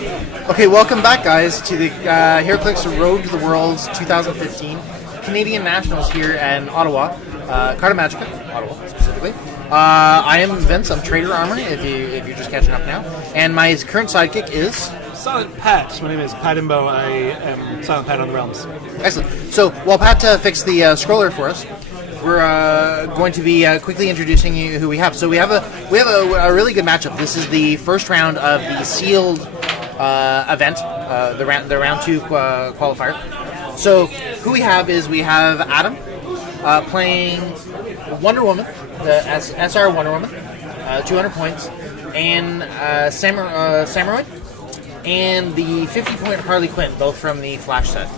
Okay, welcome back, guys, to the Heroclix Road to the Worlds 2015 Canadian Nationals here in Ottawa, Carta Magica, Ottawa specifically. I am Vince. I'm Trader Armor. If you're just catching up now, and my current sidekick is Silent Pat. My name is Pat Imbo. I am Silent Pat on the Realms. excellent. So while Pat fixed the scroller for us, we're going to be quickly introducing you who we have. So we have a really good matchup. This is the first round of the sealed event, the round 2 qualifier. So who we have is Adam playing Wonder Woman, the SR Wonder Woman, 200 points, and Samurai, and the 50-point Harley Quinn, both from the Flash set.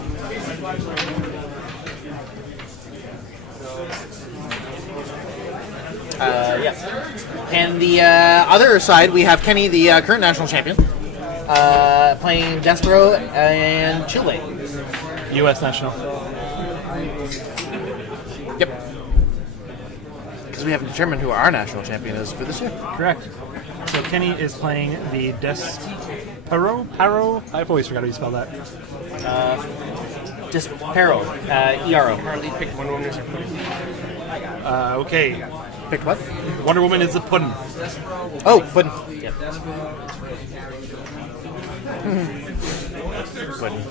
And the other side, we have Kennie, the current national champion, playing Despero and Chile. U.S. national. Yep. Because we haven't determined who our national champion is for this year. Correct. So Kenny is playing the Despero. I've always forgot how you spell that. Despero, ERO. Harley picked Wonder Woman as her pudding. Okay. Picked what? Wonder Woman is the pudding. Oh, pudding. Yep. Pudding.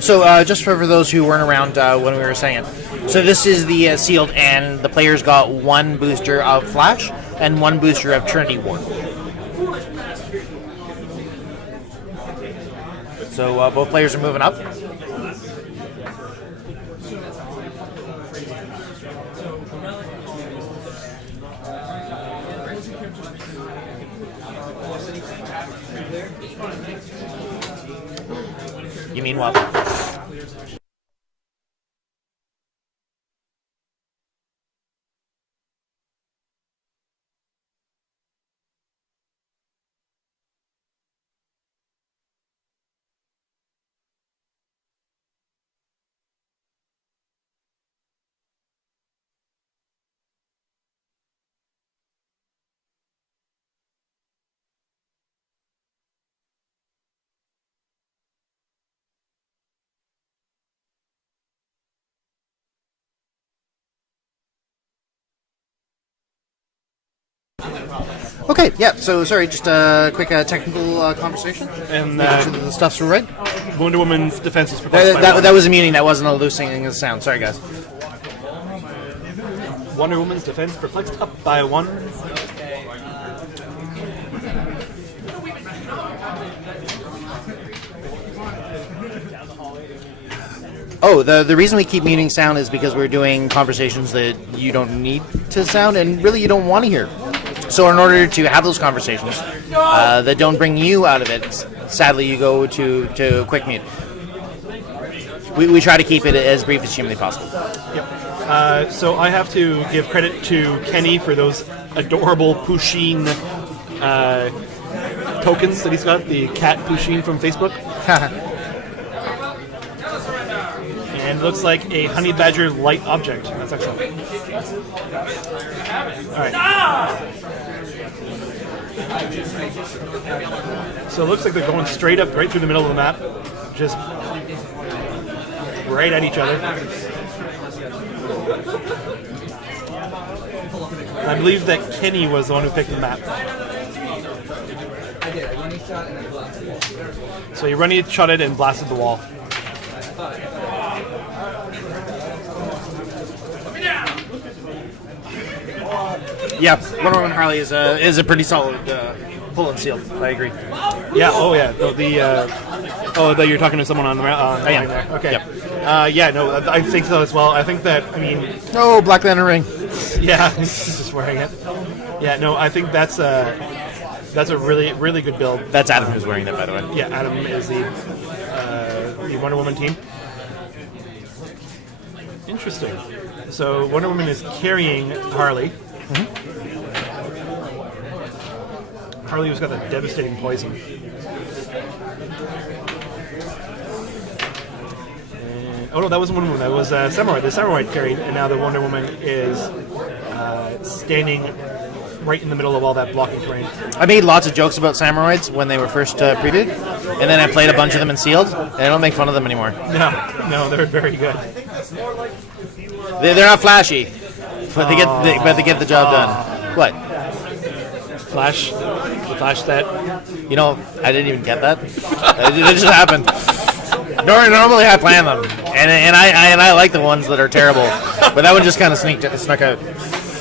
So, just for those who weren't around when we were saying it, so this is the sealed, and the players got one booster of Flash and one booster of Trinity War. So both players are moving up. You mean what? Okay, yeah, so sorry, just a quick technical conversation. And Making sure that the stuff's right. Wonder Woman's defense is perplexed by one. That was a meaning, that wasn't a loosening of the sound. Sorry, guys. Wonder Woman's defense perplexed up by 1. Oh, the reason we keep muting sound is because we're doing conversations that you don't need to sound and really you don't want to hear. So in order to have those conversations that don't bring you out of it, sadly you go to quick mute. We try to keep it as brief as humanly possible. Yep. So I have to give credit to Kenny for those adorable Pusheen tokens that he's got, the cat Pusheen from Facebook. And it looks like a honey badger light object. That's excellent. Alright. So it looks like they're going straight up, right through the middle of the map. Just right at each other. I believe that Kenny was the one who picked the map. So he running shot it and blasted the wall. Yeah, Wonder Woman Harley is a pretty solid pull and seal. I agree. Yeah. Oh yeah. That you're talking to someone on the I am. there. Okay. Yep. Yeah. No, I think so as well. I think that. I mean. Oh, Black Lantern ring. Yeah. He's just wearing it. Yeah. No, I think that's a really really good build. That's Adam who's wearing that, by the way. Yeah. Adam is the Wonder Woman team. Interesting. So Wonder Woman is carrying Harley. Mm-hmm. Harley has got that devastating poison. And Oh no, that wasn't Wonder Woman. That was Samurai. The Samurai carried, and now the Wonder Woman is standing right in the middle of all that blocking terrain. I made lots of jokes about Samuroids when they were first previewed, and then I played a bunch of them in Sealed, and I don't make fun of them anymore. No, they're very good. They're not flashy, but they get the job done. What? Flash that. You know, I didn't even get that. It just happened. Normally I plan them, and I like the ones that are terrible, but that one just kind of snuck out.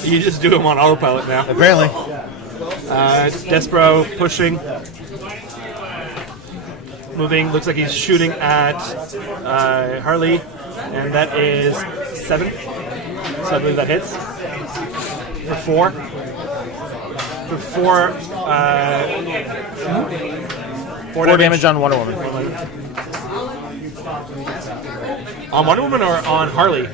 You just do them on autopilot now. Apparently. Despero pushing, moving. Looks like he's shooting at Harley, and that is 7. So I believe that hits for 4. For 4 damage on Wonder Woman. On Wonder Woman or on Harley?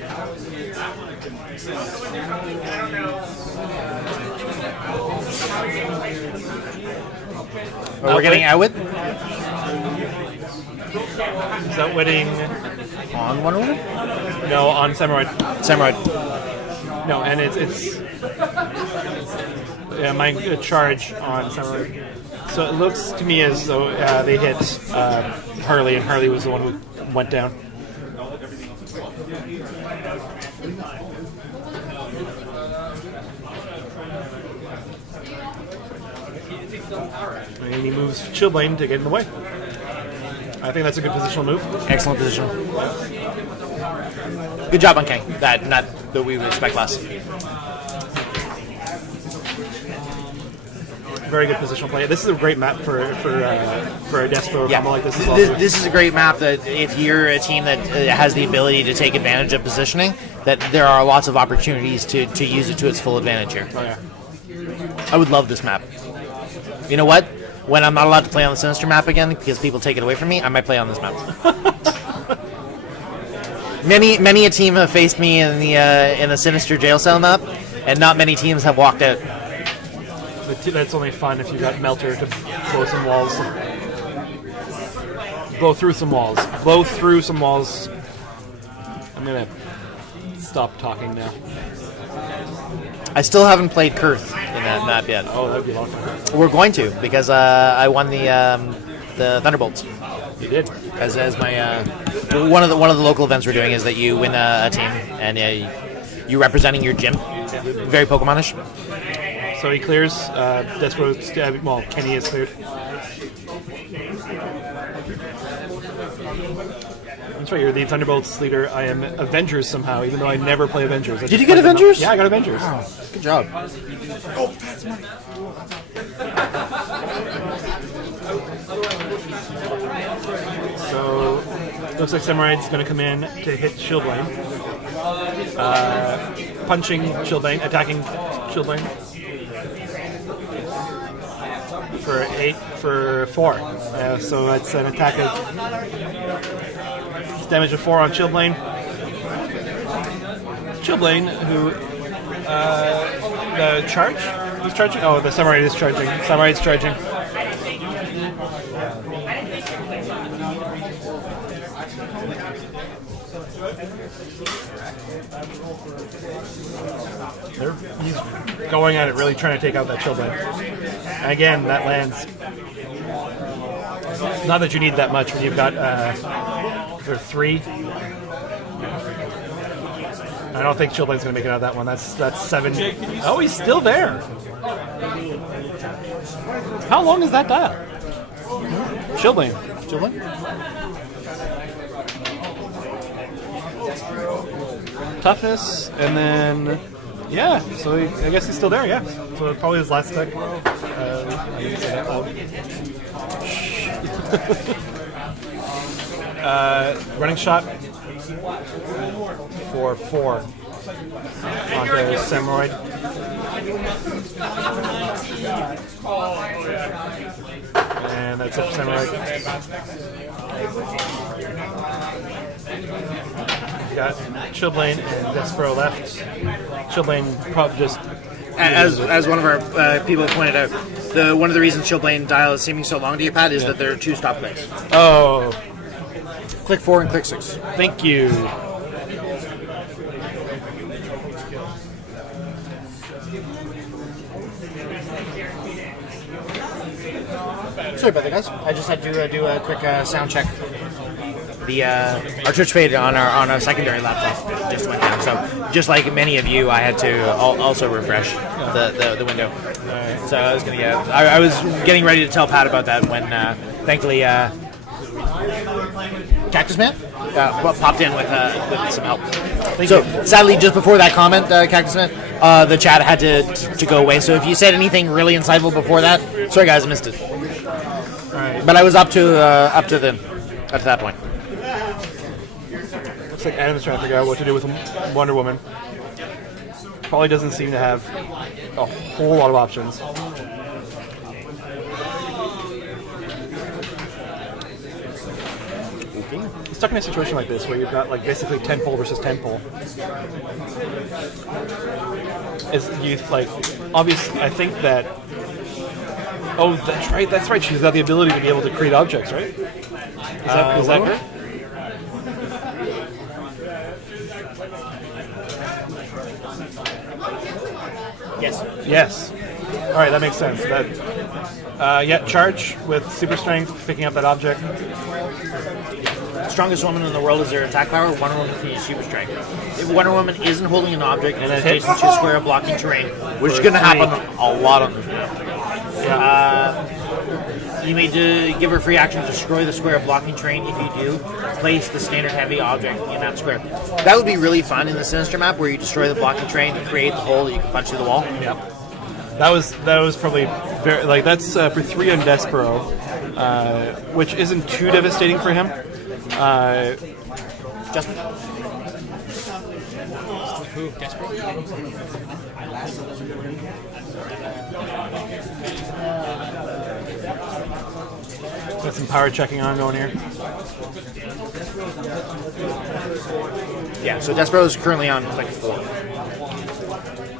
We're getting outwit? Is that winning? On Wonder Woman? No, on Samurai. No, and it's my charge on Samurai. So it looks to me as though they hit Harley, and Harley was the one who went down. And he moves Chillblade to get in the way. I think that's a good positional move. Excellent position. Good job on Kennie. Not that we would expect less. Very good positional play. This is a great map for a Despero combo like this as well. This is a great map that if you're a team that has the ability to take advantage of positioning, that there are lots of opportunities to use it to its full advantage here. Oh yeah. I would love this map. You know what? When I'm not allowed to play on the Sinister map again because people take it away from me, I might play on this map. Many a team have faced me in the Sinister jail cell map, and not many teams have walked out. That's only fun if you got Melter to blow some walls. Blow through some walls. I'm gonna stop talking now. I still haven't played Kurth in that map yet. Oh, that'd be a lot of fun. We're going to because I won the Thunderbolts. You did. As my one of the local events we're doing is that you win a team and you representing your gym. Very Pokemonish. So he clears. Despero's Kennie is cleared. That's right. You're the Thunderbolts leader. I am Avengers somehow, even though I never play Avengers. Did you get Avengers? Yeah, I got Avengers. Wow, good job. Oh, that's money. So looks like Samurai's going to come in to hit Chillblade. Punching Chillblade, attacking Chillblade. For 4. So that's an attack of damage of 4 on Chillblade. Chillblade, who the charge? Who's charging? Oh, the Samurai is charging. Samurai's charging. He's going at it, really trying to take out that Chillblade. And again, that lands. Not that you need that much when you've got for 3. I don't think Chillblade's going to make it out of that one. That's 7. Oh, he's still there. How long is that dial? Chillblade. Toughness, and then so I guess he's still there. Yeah, so probably his last attack. I didn't say that loud. Running shot for 4 onto Samurai. And that's it for Samurai. We got Chillblade and Despero left. Chillblade probably just... As one of our people pointed out, one of the reasons Chillblade dial is seeming so long to you, Pat, is that there are 2 stop clicks. Oh. Click 4 and click 6. Thank you. Sorry about that, guys. I just had to do a quick sound check. Our Twitch feed on our secondary laptop just went down. So just like many of you, I had to also refresh the window. So I was gonna I was getting ready to tell Pat about that when thankfully Cactus Man popped in with some help. Sadly, just before that comment, Cactus Man, the chat had to go away. So if you said anything really insightful before that, sorry guys, I missed it. Right. But I was up to that point. Looks like Adam's trying to figure out what to do with Wonder Woman. Probably doesn't seem to have a whole lot of options. He's stuck in a situation like this where you've got like basically 10-pole versus 10-pole. Is you like obviously? I think that. Oh, that's right. She's got the ability to be able to create objects, right? Is that her? Yes. All right, that makes sense. Charge with super strength, picking up that object. Strongest woman in the world is their attack power. Wonder Woman can use super strength. If Wonder Woman isn't holding an object and it's adjacent to a square of blocking terrain, which is going to happen a lot on this map. You may give her free action to destroy the square of blocking terrain. If you do, place the standard heavy object in that square. That would be really fun in the Sinister map where you destroy the blocking terrain and create the hole that you can punch through the wall. Yep. That was probably very that's for 3 on Despero, which isn't too devastating for him. Just who? Despero? Got some power checking on going here. Yeah, so Despero is currently on like 4.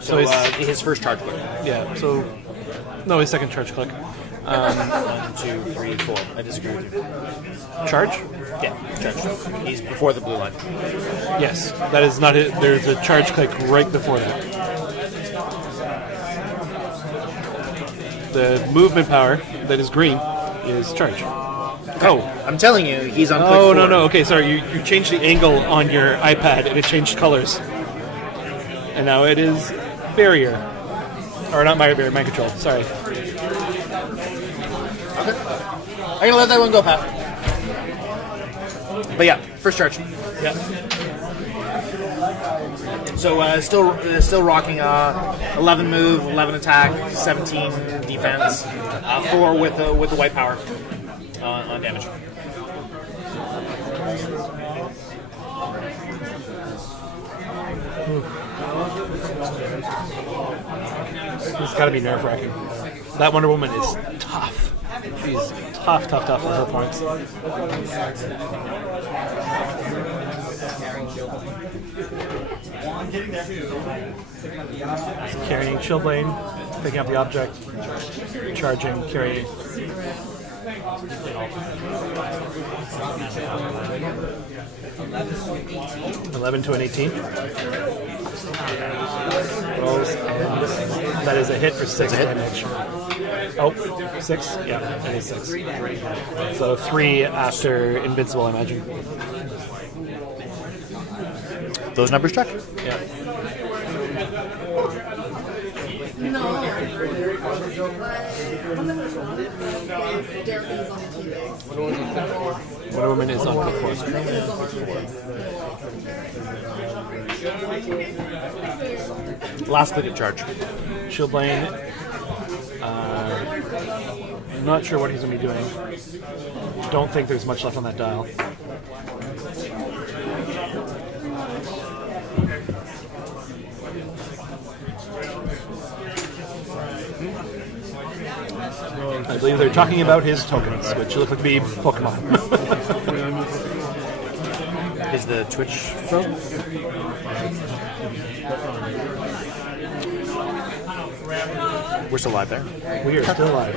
So his first charge click. Yeah, so no, his second charge click. 1, 2, 3, 4. I disagree with you. Charge? Yeah, charge. He's before the blue line. Yes, that is not it. There's a charge click right before that. The movement power that is green is charge. Okay. Oh, I'm telling you, he's on click 4. No. Okay, sorry. You changed the angle on your iPad and it changed colors. And now it is barrier. Or not my barrier, my control. Sorry. Okay. I'm going to let that one go, Pat. But yeah, first charge. Yeah. So still rocking 11 move, 11 attack, 17 defense, 4 with the white power on damage. This has got to be nerve-wracking. That Wonder Woman is tough. She's tough for her points. Carrying Chillblade, picking up the object, charging, carrying. $11 to an 18. Rolls, and that is a hit for 6 damage. Oh, 6? Yeah, it is 6. So 3 after Invincible, I imagine. Those numbers check? Yeah. Wonder Woman is on click 4. Last click of charge. Chillblade. I'm not sure what he's going to be doing. Don't think there's much left on that dial. I believe they're talking about his tokens, which look like to be Pokemon. Is the Twitch phone? We're still live there. We are still alive.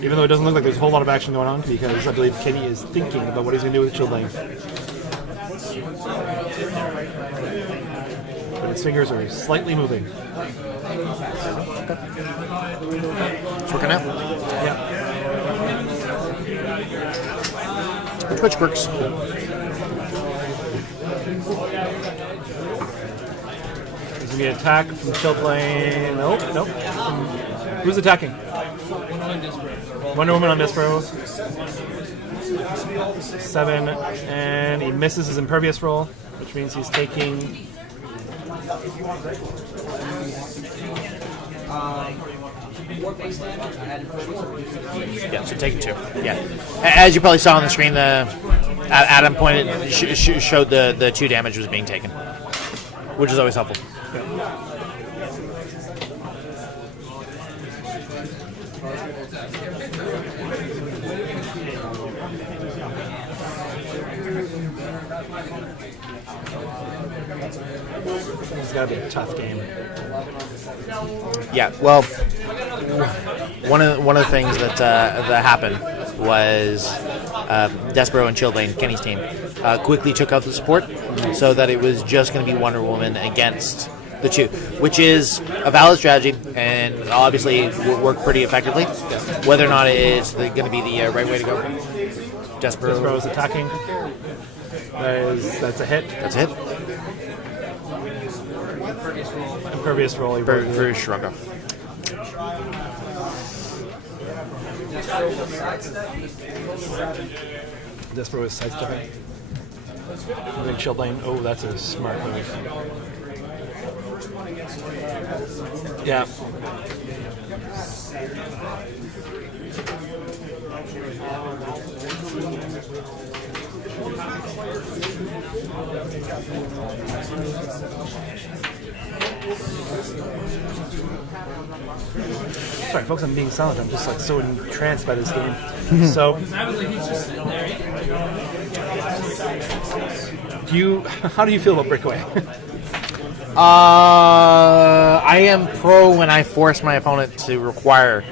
Even though it doesn't look like there's a whole lot of action going on, because I believe Kenny is thinking about what he's going to do with Chill Lane. But his fingers are slightly moving. It's working out. Yeah. Twitch quirks. There's going to be an attack from Chill Lane. Nope. Who's attacking? Wonder Woman on Despero. 7, and he misses his impervious roll, which means he's taking. Yeah, so take 2. Yeah, as you probably saw on the screen, Adam pointed showed the 2 damage was being taken, which is always helpful. It's got to be a tough game. Yeah, well, one of the things that happened was Despero and Chill Lane, Kenny's team, quickly took out the support so that it was just going to be Wonder Woman against the 2, which is a valid strategy and obviously worked pretty effectively. Whether or not it's going to be the right way to go. Despero is attacking. That's a hit. That's a hit. Impervious roll. For shrug off. Despero is sidestepping. Moving Chill Lane. Oh, that's a smart move. Yeah. Sorry, folks, I'm being silent. I'm just like so entranced by this game. So, how do you feel about Breakaway? I am pro when I force my opponent to require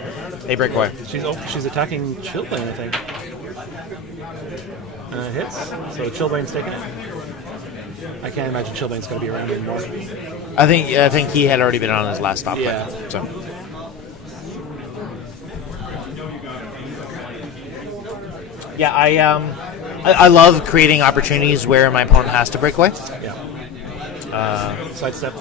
a breakaway. She's attacking Chill Lane, I think. Hits. So Chill Lane's taking it. I can't imagine Chill Lane's going to be around anymore. I think he had already been on his last stop. Yeah. Play, so. Yeah, I love creating opportunities where my opponent has to break away. Yeah. Sidestep.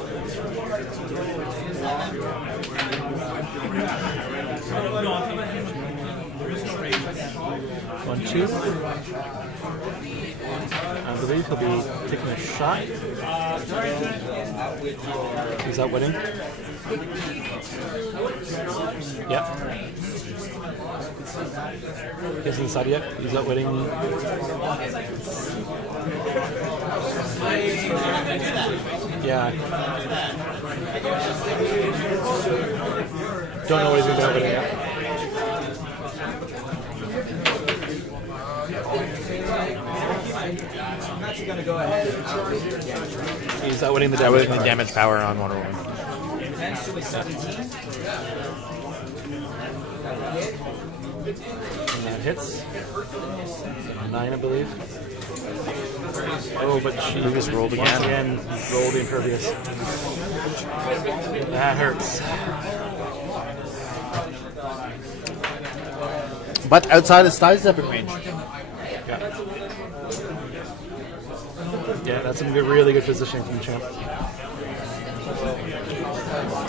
One, 2. I believe he'll be taking a shot. Is that winning? Yep. He hasn't decided yet. He's not winning. Yeah. Don't know what he's going to do over yet. He's outwitting the damage power on Wonder Woman. And that hits. 9, I believe. Oh, but she just rolled again. Once again rolled the impervious. That hurts. But outside of sidestepping range. Yeah, that's some really good positioning from the champ.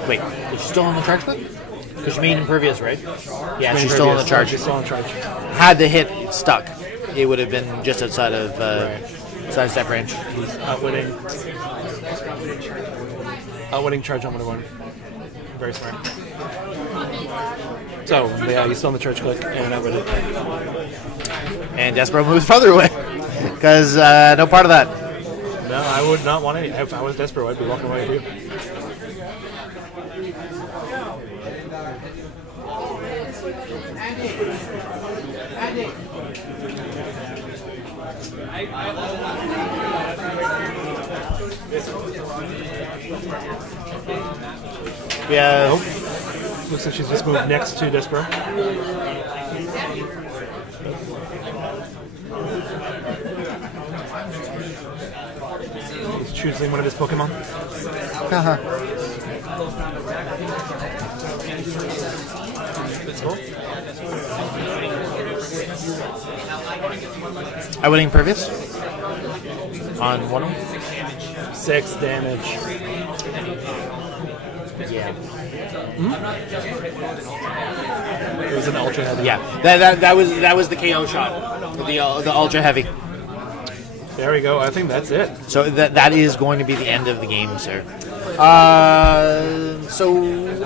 Wait, is she still on the charge clip? Because she made impervious, right? Yeah, she's still on the charge. She's still on charge. Had the hit stuck, it would have been just outside of sidestep range. He's outwitting charge on 1-1. Very smart. So, yeah, he's still on the charge click and outwitted. And Despero moves farther away because no part of that. No, I would not want any. If I was Despero, I'd be walking away with you. Yeah. Looks like she's just moved next to Despero. He's choosing one of his Pokemon. I winning Pervious on one of them. 6 damage. Yeah. It was an ultra heavy. Yeah. That was the KO shot. The ultra heavy. There we go. I think that's it. So that is going to be the end of the game, sir. So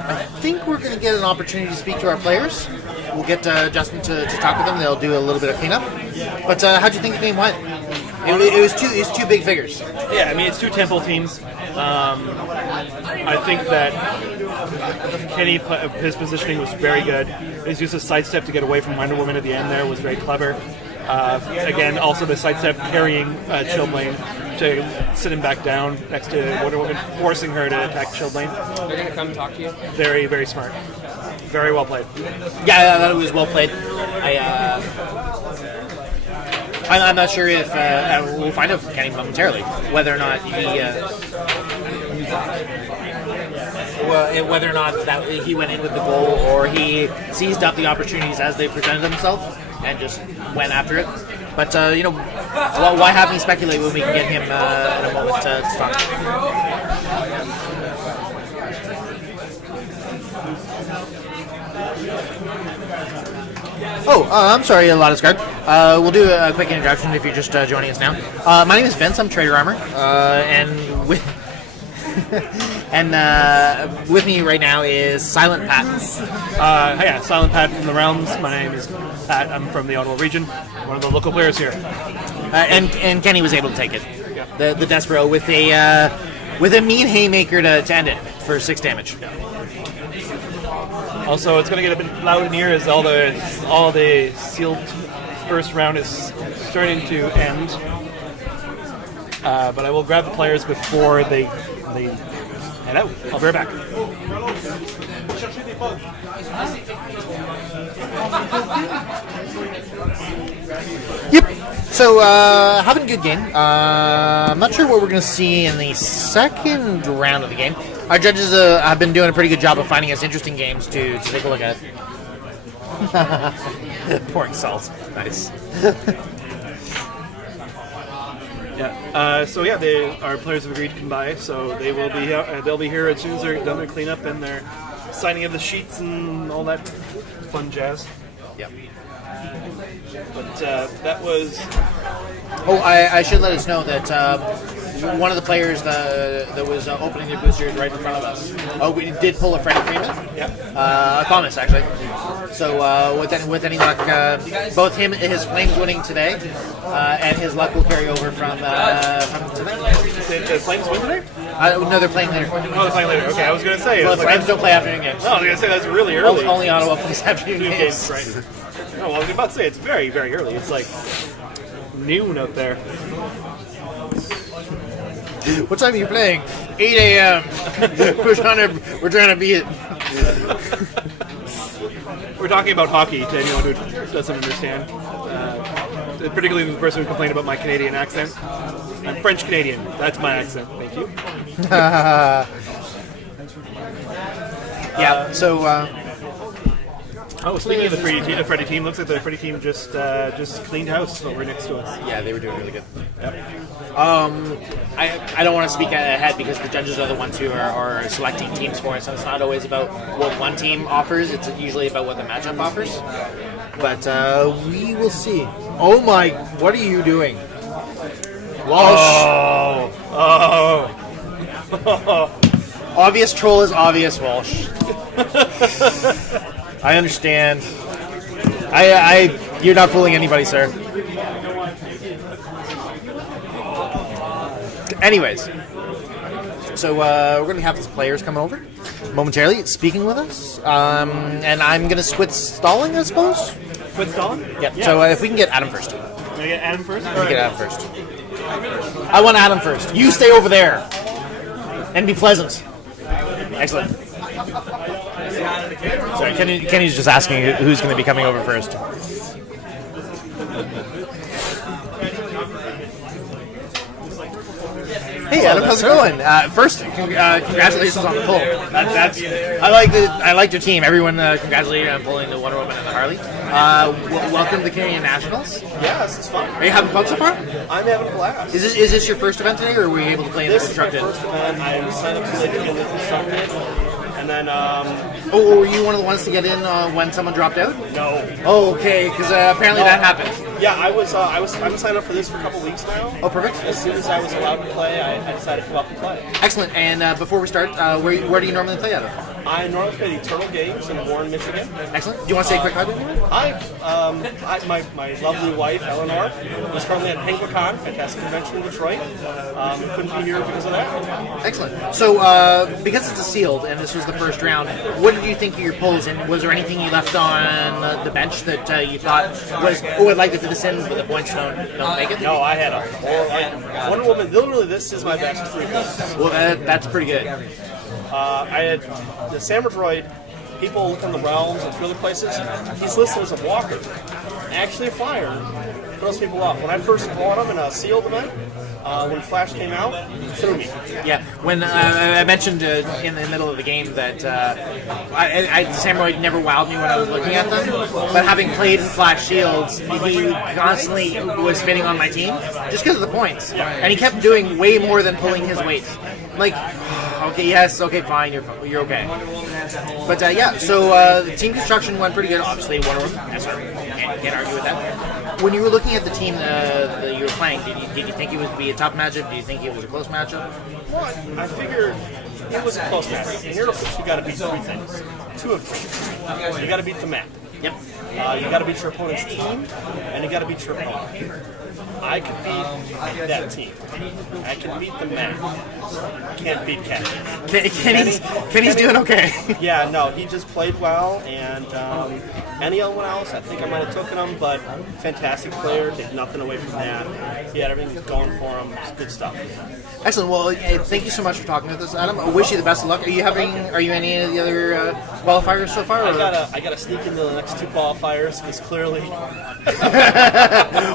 I think we're going to get an opportunity to speak to our players. We'll get Justin to talk with them. They'll do a little bit of cleanup. But how'd you think the game went? It was two big figures. Yeah, I mean, it's 2 temple teams. I think that Kenny, his positioning was very good. His use of sidestep to get away from Wonder Woman at the end there was very clever. Again, also the sidestep carrying Chillblaine to sit him back down next to Wonder Woman, forcing her to attack Chillblaine. They're going to come talk to you? Very, very smart. Very well played. Yeah, I thought it was well played. I'm not sure if we'll find out from Kenny momentarily whether or not he went in with the goal or he seized up the opportunities as they presented themselves and just went after it. But why have me speculate when we can get him in a moment to talk? I'm sorry, Lattisguard. We'll do a quick introduction if you're just joining us now. My name is Vince. I'm Trader Armor, and with me right now is Silent Pat. Yeah, Silent Pat from the Realms. My name is Pat. I'm from the Ottawa region. One of the local players here. And Kenny was able to take it. The Despero with a mean haymaker to end it for 6 damage. Also, it's going to get a bit loud in here as all the sealed first round is starting to end. But I will grab the players before they head out. I'll be right back. Yep. So, having a good game. I'm not sure what we're going to see in the second round of the game. Our judges have been doing a pretty good job of finding us interesting games to take a look at. Pouring salt. Nice. Yeah. Our players have agreed to come by, so they will be they'll be here as soon as they're done their cleanup and their signing of the sheets and all that fun jazz. Yep. But that was. Oh, I should let us know that one of the players that was opening their boosters right in front of us. Oh, we did pull a Freddie Freeman. Yeah. Thomas actually. So with any luck, both his flames winning today, and his luck will carry over from today. Did the Flames win today? No, they're playing later. Oh, they're playing later. Okay, I was going to say. Well, the Flames don't play afternoon games. No, I was going to say that's really early. Only Ottawa plays afternoon games. Right. No, well, I was about to say it's very, very early. It's like noon out there. What time are you playing? 8 a.m. We're trying to beat it. We're talking about hockey to anyone who doesn't understand. Particularly the person who complained about my Canadian accent. I'm French Canadian. That's my accent. Thank you. Yeah. So. Speaking of the Freddy team, looks like the Freddy team just cleaned house over next to us. Yeah, they were doing really good. Yep. I don't want to speak ahead because the judges are the ones who are selecting teams for us. So it's not always about what one team offers. It's usually about what the matchup offers. But we will see. Oh my! What are you doing, Walsh? Oh. Obvious troll is obvious, Walsh. I understand. You're not fooling anybody, sir. Anyways, so we're going to have these players come over momentarily, speaking with us, and I'm going to quit stalling, I suppose. Quit stalling? Yep. Yeah. So if we can get Adam first. Can I get Adam first? Let me get Adam first. I want Adam first. You stay over there and be pleasant. Excellent. Sorry, Kenny's just asking who's going to be coming over first. Hey Adam, how's it going? First, congratulations on the pull. I like your team. Everyone, congratulate you on pulling the Wonder Woman and the Harley. Welcome to the Canadian Nationals. Yeah, this is fun. Are you having fun so far? I'm having a blast. Is this your first event today, or were you able to play in the constructed? This is my first event. I signed up too late to get in the constructed, and then were you one of the ones to get in when someone dropped out? no. Oh, okay, because apparently that happened. Yeah, I'm signed up for this for a couple weeks now. Oh, perfect. As soon as I was allowed to play, I decided to come up and play. Excellent. And before we start, where do you normally play out of? I normally play the Eternal Games in Warren, Michigan. Excellent. Do you want to say a quick hi to anyone? Hi, my lovely wife, Eleanor, is currently at PenguinCon, fantastic convention in Detroit. Couldn't be here because of that. Excellent. So, because it's a sealed, and this was the first round, what did you think of your pulls, and was there anything you left on the bench that you thought was, I'd like to fit this in, but the points don't make it? No, I had a whole Wonder Woman. Literally, this is my best 3 pulls. Well, that's pretty good. I had the Samurai people look in the realms and through other places. He's listed as a walker, actually a flyer. Throws people off. When I first fought him in a sealed event, when Flash came out, he threw me. Yeah, when I mentioned in the middle of the game that Samurai never wowed me when I was looking at them, but having played in Flash Shields, he constantly was fitting on my team just because of the points, and he kept doing way more than pulling his weight. Like, okay, yes, okay, fine, you're okay. But yeah, so the team construction went pretty good. Obviously, Wonder Woman, can't argue with that. When you were looking at the team that you were playing, did you think it would be a tough matchup? Did you think it was a close matchup? Well, I figured it was a close matchup. In Heroclix, you got to beat 3 things. 2 of 3. You got to beat the map. Yep. You got to beat your opponent's team, and you got to beat your opponent. I could beat that team. I can beat the map. Can't beat Kenny. Kenny's doing okay. Yeah, no, he just played well, and anyone else, I think I might have taken him, but fantastic player, take nothing away from that. He had everything going for him. It's good stuff. Excellent. Well, thank you so much for talking with us, Adam. I wish you the best of luck. Are you any of the other qualifiers so far? I gotta sneak into the next 2 qualifiers because clearly.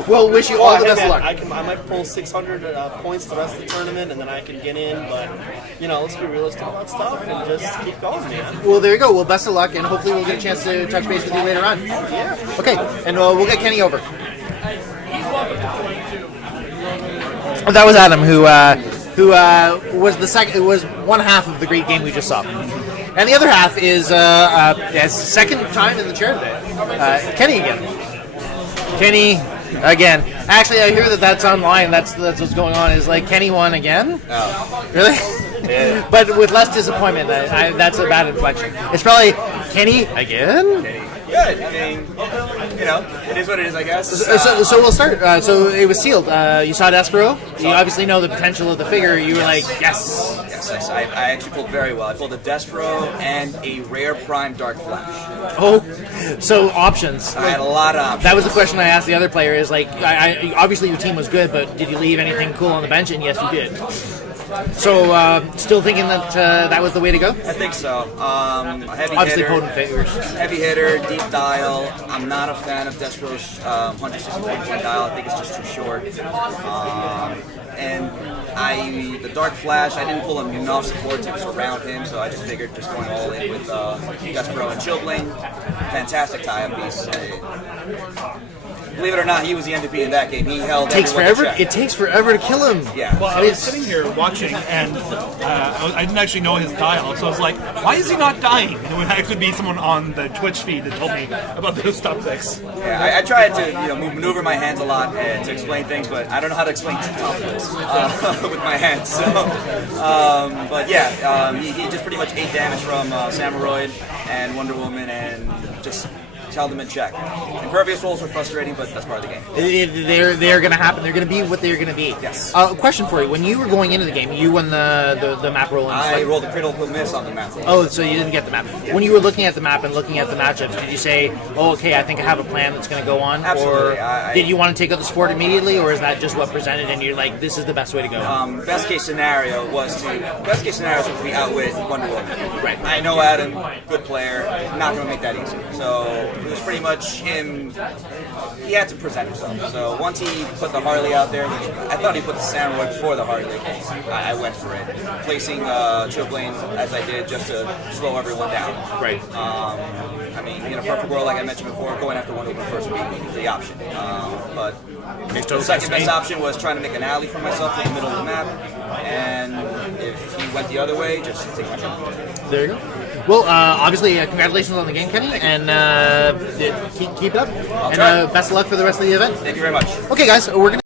Well, wish you all the best of luck. I might pull 600 points the rest of the tournament, and then I can get in. But let's be realistic about stuff and just keep going, man. Well, there you go. Well, best of luck, and hopefully we'll get a chance to touch base with you later on. Yeah. Okay, and we'll get Kenny over. That was Adam, who was the second. It was one half of the great game we just saw, and the other half is second time in the chair today. Kenny again. Kenny again. Actually, I hear that's online. That's what's going on. Is like Kenny won again. Oh. Really? Yeah. But with less disappointment. That's a bad inflection. It's probably Kenny again. Good. I mean, it is what it is, I guess. So we'll start. So it was sealed. You saw Despero. You obviously know the potential of the figure. You were like, yes. Yes, I actually pulled very well. I pulled a Despero and a rare Prime Dark Flash. Oh, so options. I had a lot of options. That was the question I asked the other player. Is like, obviously your team was good, but did you leave anything cool on the bench? And yes, you did. So, still thinking that that was the way to go? I think so. Heavy Obviously hitter, potent figures. Heavy hitter, deep dial. I'm not a fan of Despero's 160 dial. I think it's just too short. And the Dark Flash, I didn't pull enough support to surround him, so I just figured just going all in with Despero and Chillbling. Fantastic tie-up piece. Believe it or not, he was the MVP in that game. He held. It takes forever to kill him. Yeah. Well, I was sitting here watching, and I didn't actually know his dial, so I was like, why is he not dying? And it would actually be someone on the Twitch feed that told me about those top picks. Yeah, I tried to maneuver my hands a lot to explain things, but I don't know how to explain complex with my hands. So, but yeah, he just pretty much ate damage from Samurai and Wonder Woman, and just held them in check. Impervious rolls were frustrating, but that's part of the game. They're going to happen. They're going to be what they're going to be. Yes. Question for you: when you were going into the game, you won the map roll. I rolled a critical miss on the map roll. Oh, so you didn't get the map. When you were looking at the map and looking at the matchups, did you say, "Oh, okay, I think I have a plan that's going to go on"? Absolutely. Or did you want to take out the support immediately, or is that just what presented and you're like, "This is the best way to go"? Best case scenario was to we outwit Wonder Woman. Right. I know Adam, good player, not going to make that easy. So it was pretty much him. He had to present himself. So once he put the Harley out there, I thought he put the Samurai before the Harley. I went for it, placing Chillblade as I did just to slow everyone down. Right. I mean, in a perfect world, like I mentioned before, going after Wonder Woman first would be the option. But the second best option was trying to make an alley for myself in the middle of the map, and if he went the other way, just take my jump. There you go. Well, obviously, congratulations on the game, Kenny, and keep it up. I'll and try. best of luck for the rest of the event. Thank you very much. Okay, guys, we're gonna.